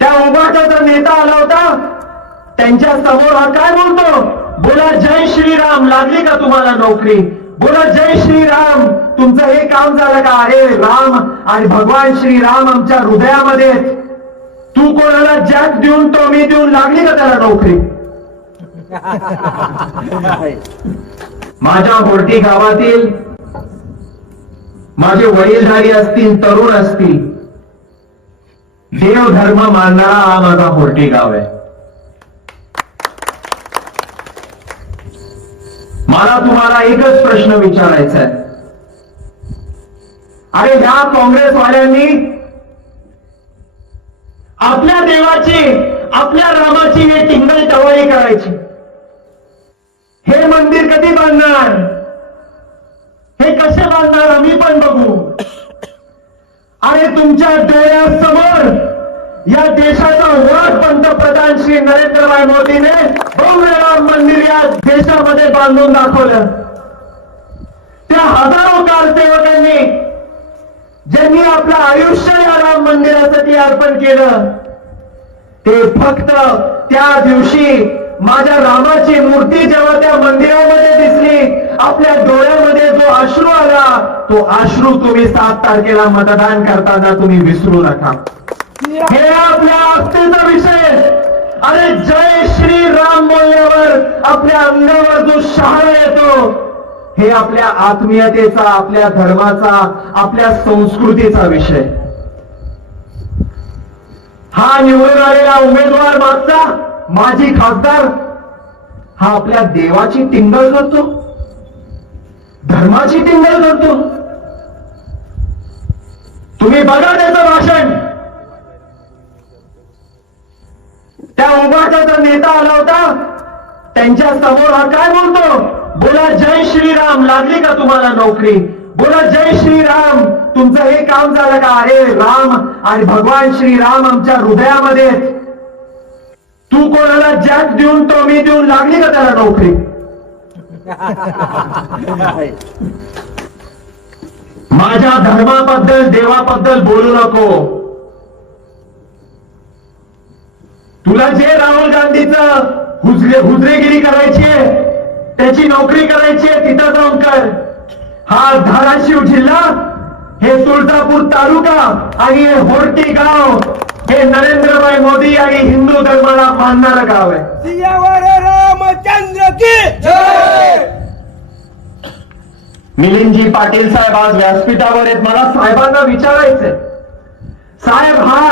त्या उभाटा नेता आला होता त्यांच्या समोर हा काय बोलतो बोला जय श्रीराम लागली का तुम्हाला नोकरी बोला जय श्रीराम तुमचं हे काम झालं का अरे राम आणि भगवान श्रीराम आमच्या हृदयामध्ये तू कोणाला जॅक देऊन तो मी देऊन लागली का त्याला नोकरी माझ्या भोरटी गावातील माझे वडीलधारी असतील तरुण असतील देव धर्म मानणारा हा माझा पोर्टी गाव आहे मला तुम्हाला एकच प्रश्न विचारायचा आहे अरे ह्या काँग्रेसवाल्यांनी आपल्या देवाची आपल्या रामाची हे टिंगल टवाळी करायची हे मंदिर कधी बांधणार हे कसे बांधणार आम्ही पण बघू आणि तुमच्या डोळ्यासमोर या देशाचा वर पंतप्रधान श्री नरेंद्रभाई मोदीने भव्य मंदिर या देशामध्ये बांधून दाखवलं त्या हजारो कालसेवकांनी ज्यांनी आपलं आयुष्य या राम मंदिरासाठी अर्पण केलं ते फक्त त्या दिवशी माझ्या रामाची मूर्ती जेव्हा त्या मंदिरामध्ये दिसली आपल्या डोळ्यामध्ये जो अश्रू तो आश्रू तुम्ही सात तारखेला मतदान करताना तुम्ही विसरू नका हे आपल्या आस्थेचा विषय अरे जय श्री राम बोलल्यावर आपल्या अंगावर जो शहाळा येतो हे आपल्या आत्मीयतेचा आपल्या धर्माचा आपल्या संस्कृतीचा विषय हा निवडून आलेला उमेदवार मागचा माजी खासदार हा आपल्या देवाची टिंगल करतो धर्माची टिंगल करतो तुम्ही बघा त्याचं भाषण त्या उभाटा जो नेता आला होता त्यांच्या समोर हा काय बोलतो बोला जय श्रीराम लागली का तुम्हाला नोकरी बोला जय श्रीराम तुमचं हे काम झालं का अरे राम आणि भगवान श्रीराम आमच्या हृदयामध्ये तू कोणाला जॅक देऊन तो मी देऊन लागली का त्याला नोकरी माझ्या धर्मा बद्दल देवाबद्दल बोलू नको तुला जे राहुल गांधीचं हुजरे हुजरेगिरी करायची त्याची नोकरी करायची आहे तिथं जाऊन कर हा धाराशिव जिल्हा हे तुळजापूर तालुका आणि हे होरटी गाव हे नरेंद्रभाई मोदी आणि हिंदू धर्माला मानणारं गाव आहे रामचंद्र की मिलिंदजी पाटील साहेब आज व्यासपीठावर आहेत मला साहेबांना विचारायचंय साहेब हा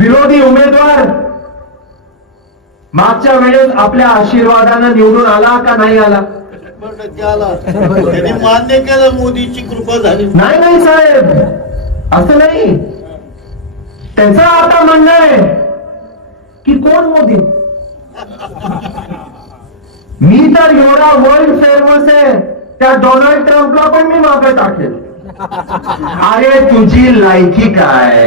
विरोधी उमेदवार मागच्या वेळेस आपल्या आशीर्वादानं निवडून आला का नाही आला मान्य केलं मोदीची कृपा झाली नाही नाही साहेब असं नाही त्याचं आता म्हणणं आहे की कोण मोदी मी तर एवढा वर्ल्ड फेमस आहे त्या डोनाल्ड ट्रम्पला पण मी मागे टाकेल अरे तुझी लायकी काय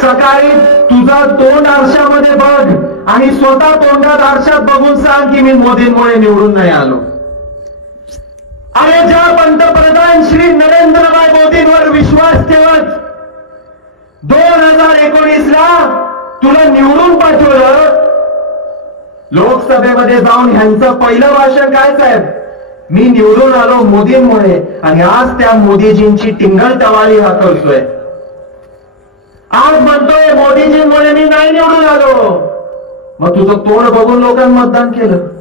सकाळी तुझा तोंड आरशामध्ये बघ आणि स्वतः तोंडात आरशात बघून सांग की मी मोदींमुळे निवडून नाही आलो अरे ज्या पंतप्रधान श्री नरेंद्रभाई मोदींवर विश्वास ठेवत दोन हजार एकोणीस ला तुला निवडून पाठवलं लोकसभेमध्ये जाऊन ह्यांचं पहिलं भाषण काय साहेब मी निवडून आलो मोदींमुळे आणि आज त्या मोदीजींची टिंगल टवाली करतोय आज म्हणतोय मोदीजींमुळे मी नाही निवडून आलो मग तुझं तोंड बघून लोकांनी मतदान केलं